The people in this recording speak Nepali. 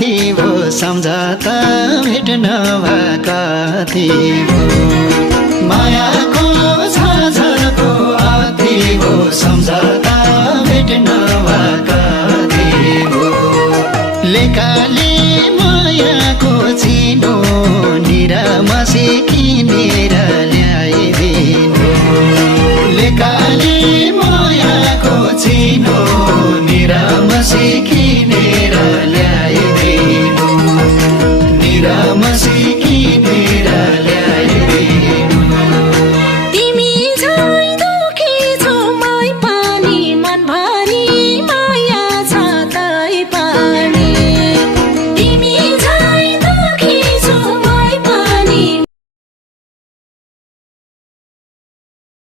थिवो सम्झता भेट्न भएका थिवो मायाको झाझको थिवो सम्झता भेट्न भएका थिवो लेकाले मायाको चिनो निरामसी